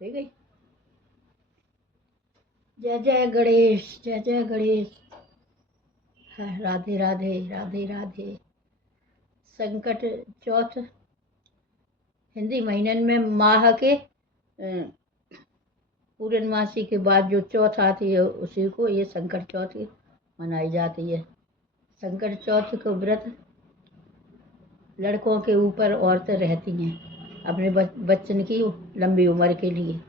हो गई। जय जय गणेश, जय जय गणेश। राधे राधे राधे राधे। संकट चौथ हिंदी महीने में माह के पूर्णमासी के बाद जो चौथ आती है उसी को ये संकट चौथ मनाई जाती है। संकट चौथ को व्रत लड़कों के ऊपर औरतें रहती हैं अपने बच्चन की लंबी उम्र के लिए।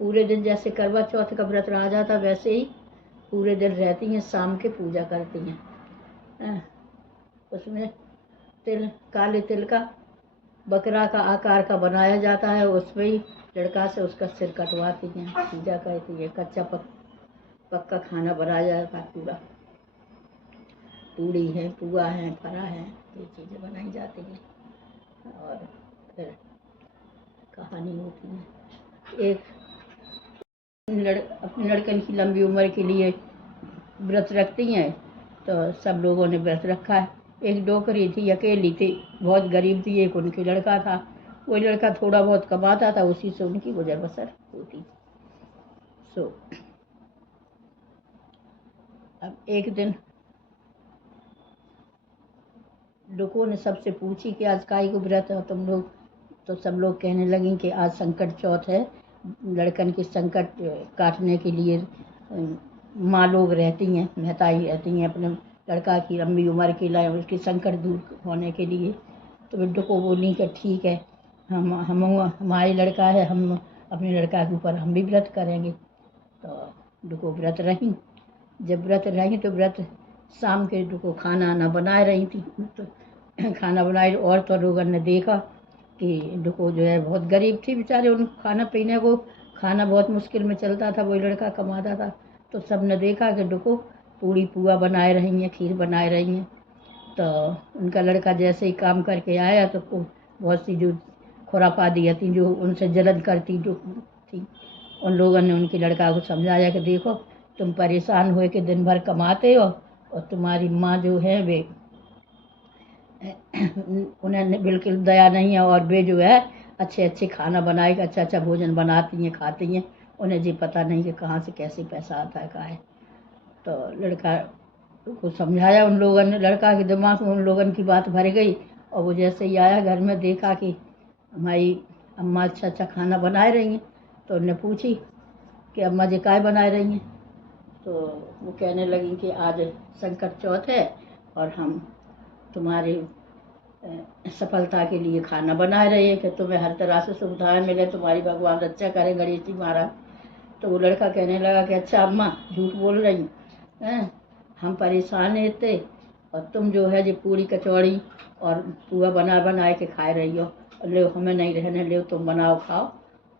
पूरे दिन जैसे करवा चौथ का व्रत रहा जाता वैसे ही पूरे दिन रहती हैं, शाम के पूजा करती हैं। उसमें तिल, काले तिल का बकरा का आकार का बनाया जाता है, उसमें ही लड़का से उसका सिर कटवाती हैं, पूजा करती है। कच्चा पक्का खाना बनाया जाता है पूरा। पूड़ी है, पुआ है, फरा है, ये चीज़ें बनाई जाती हैं। और फिर कहानी होती है। एक अपने लड़कन की लंबी उम्र के लिए व्रत रखती हैं, तो सब लोगों ने व्रत रखा है। एक डोकरी थी, अकेली थी, बहुत गरीब थी। एक उनकी लड़का था, वो लड़का थोड़ा बहुत कमाता था, उसी से उनकी गुजर बसर होती। अब एक दिन लोगों ने सबसे पूछी कि आज काई को व्रत है तुम लोग, तो सब लोग कहने लगी कि आज संकट चौथ है, लड़कन की संकट काटने के लिए माँ लोग रहती हैं, महताई रहती हैं अपने लड़का की लंबी उम्र के लिए, उसकी संकट दूर होने के लिए। तो बिड्डू को बोली कि ठीक है, हम हमारी लड़का है, हम अपने लड़का के ऊपर हम भी व्रत करेंगे। तो डुको व्रत रही। जब व्रत रही तो व्रत शाम के डुको खाना ना बनाए रही थी, तो खाना बनाए और तो लोगों ने देखा कि डुको जो है बहुत गरीब थी बेचारे, उन खाना पीने को खाना बहुत मुश्किल में चलता था, वही लड़का कमाता था। तो सब ने देखा कि डुको पूड़ी पुआ बनाए रही हैं, खीर बनाए रही हैं। तो उनका लड़का जैसे ही काम करके आया तो बहुत सी जो खुरापादियाँ थी जो उनसे जलन करती जो थी, उन लोगों ने उनके लड़का को समझाया कि देखो तुम परेशान हुए कि दिन भर कमाते हो और तुम्हारी माँ जो है वे उन्हें बिल्कुल दया नहीं है, और वे जो है अच्छे अच्छे खाना बनाए, अच्छा अच्छा भोजन बनाती हैं, खाती हैं, उन्हें जी पता नहीं कि कहाँ से कैसे पैसा आता है का है। तो लड़का को समझाया उन लोगों ने, लड़का के दिमाग में उन लोगों की बात भर गई। और वो जैसे ही आया घर में देखा कि हमारी अम्मा अच्छा अच्छा खाना बनाए रही हैं, तो उन्हें पूछी कि अम्मा जी काय बनाए रही हैं। तो वो कहने लगी कि आज संकट चौथ है और हम तुम्हारी सफलता के लिए खाना बना रहे हैं कि तुम्हें हर तरह से सुविधाएं मिले, तुम्हारी भगवान रक्षा करें गणेश जी महाराज। तो वो लड़का कहने लगा कि अच्छा अम्मा झूठ बोल रही हैं, हम परेशान थे और तुम जो है जो पूरी कचौड़ी और पुआ बनाए के खाए रही हो, ले हमें नहीं रहने, ले तुम बनाओ खाओ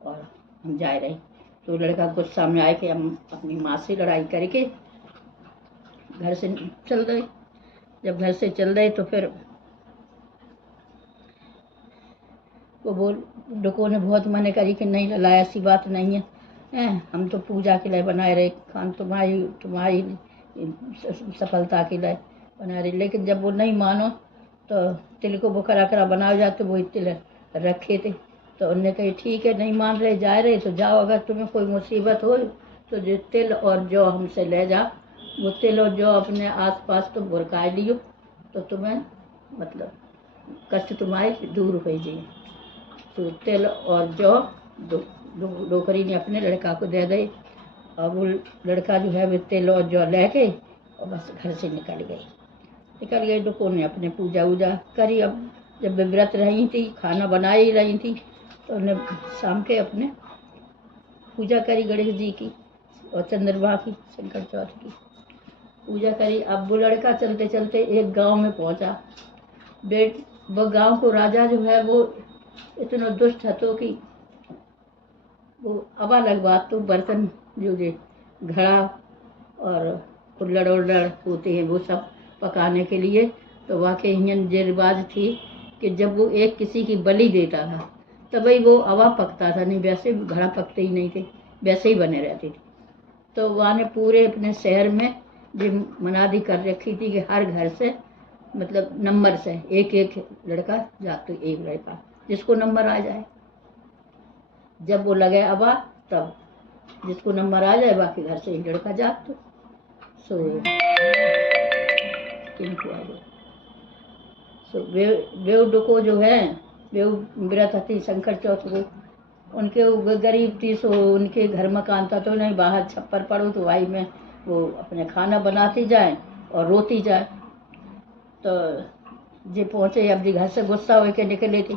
और हम जा रहे। तो लड़का गुस्सा में आए कि हम अपनी माँ से लड़ाई करके घर से चल गए। जब घर से चल गए तो फिर वो डुको ने बहुत मना करी कि नहीं लला ऐसी बात नहीं है, हम तो पूजा के लिए बनाए रहे खान, तुम्हारी सफलता के लिए बना रही। लेकिन जब वो नहीं मानो तो तिल को बुखरा करा बनाए जाते, वो तिल रखे थे। तो उन्होंने कही ठीक है, नहीं मान रहे जा रहे तो जाओ, अगर तुम्हें कोई मुसीबत हो तो जो तिल और जौ हमसे ले जाओ, वो तिल और जौ अपने आसपास तुम बुरकाए लियो तो तुम्हें मतलब कष्ट तुम्हारे दूर हो जाए। तो तिल और जौ डोकरी ने अपने लड़का को दे दी और वो लड़का जो है वो तिल और जौ लेके और बस घर से निकल गई। डुको ने अपने पूजा वूजा करी। अब जब वे व्रत रही थी, खाना बना ही रही थी, तो उन्हें शाम के अपने पूजा करी गणेश जी की और चंद्रमा की, शंकर चौथ की पूजा करी। अब वो लड़का चलते चलते एक गांव में पहुंचा। वो गांव को राजा जो है वो इतना दुष्ट है तो कि वो अब अलग बात तो बर्तन जो घड़ा और कुल्लड़ उल्लड़ होते हैं वो सब पकाने के लिए, तो वाकई ये रिवाज थी कि जब वो एक किसी की बलि देता था तभी वो अवा पकता था, नहीं वैसे घड़ा पकते ही नहीं थे, वैसे ही बने रहते थे। तो वहाँ ने पूरे अपने शहर में जो मनादी कर रखी थी कि हर घर से मतलब नंबर से एक एक लड़का जाते, एक लड़का जिसको नंबर आ जाए जब वो लगे आवाज तब जिसको नंबर आ जाए बाकी घर से एक लड़का जात तो सो किनको आ गया सो बेव डुको जो है बेव व्रत हती शंकर चौथ को उनके वो गरीब थी सो उनके घर मकान था तो नहीं बाहर छप्पर पड़ो तो भाई में वो अपने खाना बनाती जाए और रोती जाए तो जे पहुँचे अब जी घर से गुस्सा हो के निकले थी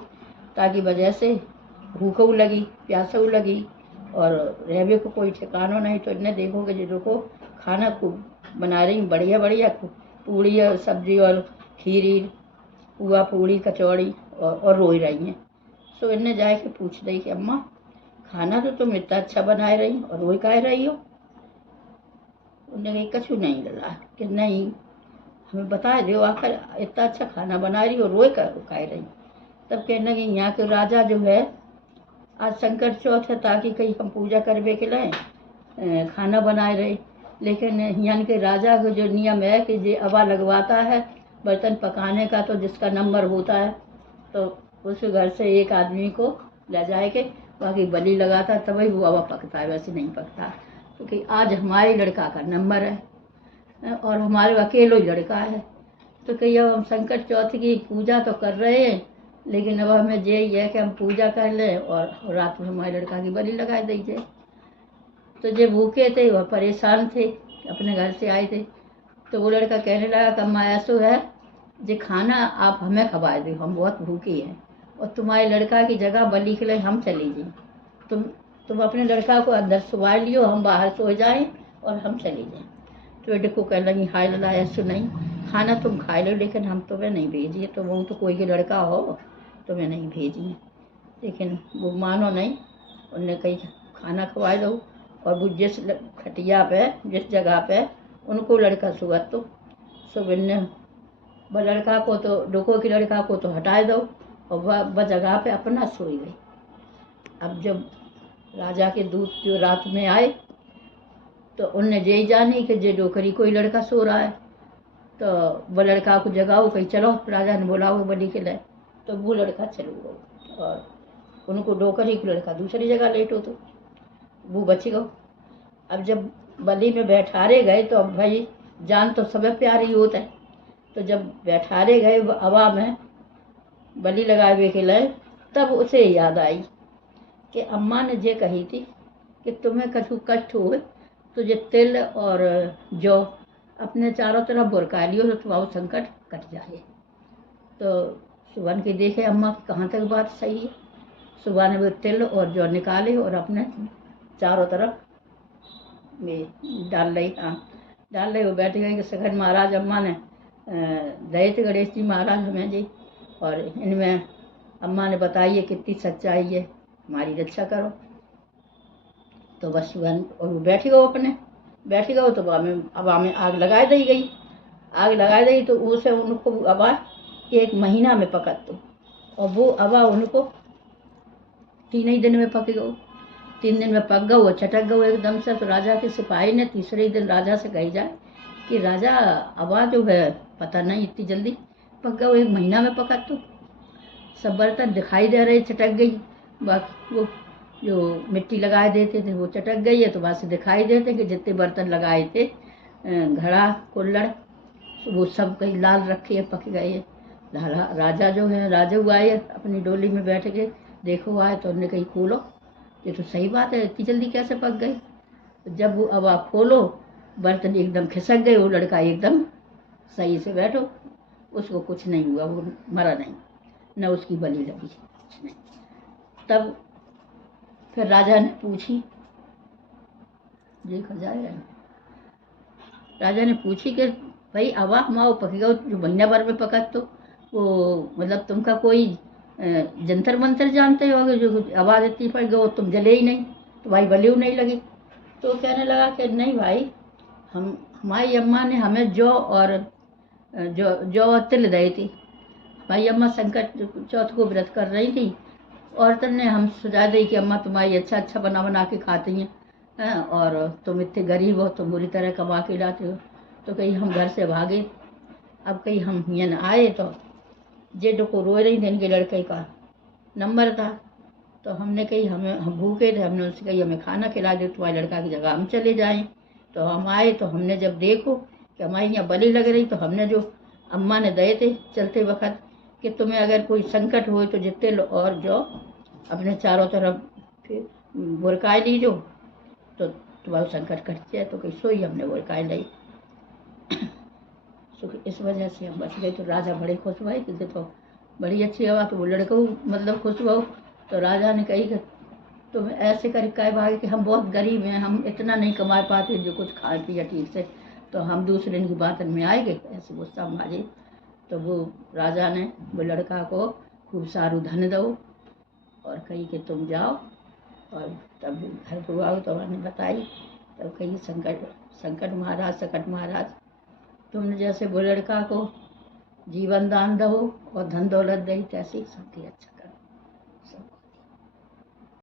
ताकि वजह से भूखो लगी प्यासो लगी और रहने को कोई ठिकाना नहीं तो इन्हें देखोगे जो को खाना खूब बना रही बढ़िया बढ़िया पूड़ी और सब्जी और खीरी पुआ पूड़ी कचौड़ी और रोई रही हैं सो इन्हें जाए के पूछ रही कि अम्मा खाना तो तुम इतना अच्छा बनाए रही और रोई काहे रही हो। उन्हें कही कछु नहीं लला कि नहीं हमें बता दो आखिर इतना अच्छा खाना बना रही हो रोए काहे रही। तब कहने लगी यहाँ के राजा जो है आज संकट चौथ है ताकि कहीं हम पूजा करवे के लिए खाना बनाए रहे लेकिन यहाँ के राजा का जो नियम है कि जे अवा लगवाता है बर्तन पकाने का तो जिसका नंबर होता है तो उस घर से एक आदमी को ले जाए के बाकी बलि लगाता तभी वो अवा पकता है वैसे नहीं पकता क्योंकि आज हमारे लड़का का नंबर है और हमारे अकेलो लड़का है तो कहीं अब हम संकट चौथ की पूजा तो कर रहे हैं लेकिन अब हमें यही है कि हम पूजा कर लें और रात में हमारे लड़का की बलि लगा दीजिए। तो जो भूखे थे वह परेशान थे अपने घर से आए थे तो वो लड़का कहने लगा कि अम्मा ऐसो है जो खाना आप हमें खवा दो हम बहुत भूखे हैं और तुम्हारे लड़का की जगह बलि के लिए हम चली जाए तुम अपने लड़का को अंदर सुबह लियो हम बाहर सो जाएं और हम चली जाएं। तो देखो कह लगी हाय लला ऐसो नहीं खाना तुम खा लो लेकिन हम तुम्हें नहीं भेजिए तुम वो तो कोई के लड़का हो तुम्हें नहीं भेजिए लेकिन वो मानो नहीं उनने कही खाना खवा दो और वो जिस खटिया पे जिस जगह पे उनको लड़का सुगत तो सुबह ने वह लड़का को तो डोको की लड़का को तो हटाए दो और वह जगह पे अपना सोई गई। अब जब राजा के दूत जो रात में आए तो उनने यही जानी कि जे डोकरी कोई लड़का सो रहा है तो वह लड़का को जगाओ कहीं चलो राजा ने बुलाओ बलि के लिए तो वो लड़का चलो गो और उनको डोकरी को लड़का दूसरी जगह लेटो तो वो बच गो। अब जब बलि में बैठारे गए तो अब भाई जान तो सब प्यारी होता है तो जब बैठारे गए हवा में बलि लगावे के लिए तब उसे याद आई कि अम्मा ने ये कही थी कि तुम्हें कछु कष्ट हो तो ये तिल और जौ अपने चारों तरफ बुरका लियो तो तुम्हारा संकट कट जाए। तो सुबह के देखे अम्मा कहाँ तक बात सही है। सुबह ने वो तिल और जौ निकाले और अपने चारों तरफ में डाल रही डाल रहे वो बैठ गए कि सखन महाराज अम्मा ने दैत गणेश जी महाराज हमें जी और इनमें अम्मा ने बताइए कितनी सच्चाई है हमारी रक्षा करो। तो बस और वो बैठ गए अपने बैठ गए तो हवा में आग लगा दी गई तो उसे उनको हवा 1 महीना में पकड़ दो और वो हवा उनको 3 ही दिन में पक गो 3 दिन में पक गो चटक गो एकदम से। तो राजा के सिपाही ने तीसरे दिन राजा से कही जाए कि राजा हवा जो है पता नहीं इतनी जल्दी पक गो 1 महीना में पका तो सब बर्तन दिखाई दे रहे चटक गई बाकी वो जो मिट्टी लगाए देते थे वो चटक गई है तो वहाँ से दिखाई देते कि जितने बर्तन लगाए थे घड़ा कुल्हड़ वो सब कहीं लाल रखे है पक गए है। राजा जो है राजा आए अपनी डोली में बैठ के देखो आए तो उन्होंने कहीं खोलो ये तो सही बात है इतनी जल्दी कैसे पक गई। जब वो अब आप खोलो बर्तन एकदम खिसक गए वो लड़का एकदम सही से बैठो उसको कुछ नहीं हुआ वो मरा नहीं न उसकी बलि लगी कुछ नहीं। तब फिर राजा ने पूछी देखा जाए राजा ने पूछी कि भाई हवा हमाओ पकेगा जो महीना भर में पका तो वो मतलब तुमका कोई जंतर मंतर जानते हो जो आवाज़ इतनी पड़ गई तुम जले ही नहीं तो भाई बलियो नहीं लगी। तो कहने लगा कि नहीं भाई हमारी अम्मा ने हमें जौ और जौ तिल दी थी। भाई अम्मा संकट चौथ को व्रत कर रही थी और तुमने हम सुझा दी कि अम्मा तुम्हारी अच्छा बना के खाती हैं और तुम इतने गरीब हो तुम बुरी तरह कमा के लाते हो। तो कहीं हम घर से भागे अब कहीं हम यहाँ आए तो जेठो को रो रही थी इनके लड़के का नंबर था तो हमने कही हम भूखे थे, हमने उससे कही हमें खाना खिला दो, तुम्हारे लड़का की जगह हम चले जाएं। तो हम आए तो हमने जब देखो कि हमारी यहाँ बलि लग रही, तो हमने जो अम्मा ने दए थे चलते वक्त कि तुम्हें अगर कोई संकट हो तो जितने और जो अपने चारों तरफ फिर बुरकाए लीजो तो तुम्हारा संकट कट जाए। तो कैसो ही हमने बुरकाए ली, इस वजह से हम बच गए। तो राजा बड़े खुश हुए कि देखो बड़ी अच्छी हवा। तो वो लड़का मतलब खुश हुआ। तो राजा ने कही कि तुम ऐसे कर कह भागे कि हम बहुत गरीब हैं, हम इतना नहीं कमा पाते जो कुछ खाए पिए ठीक से, तो हम दूसरे की बातन में आएंगे, ऐसे गुस्सा मारे। तो वो राजा ने वो लड़का को खूब सारू धन दो और कही कि तुम जाओ। और तब घर पर आओ तो मैंने बताई। तब कही संकट संकट महाराज सकट महाराज, तुमने जैसे वो लड़का को जीवन दान दो और धन दौलत दई, तैसे ही सबके अच्छा।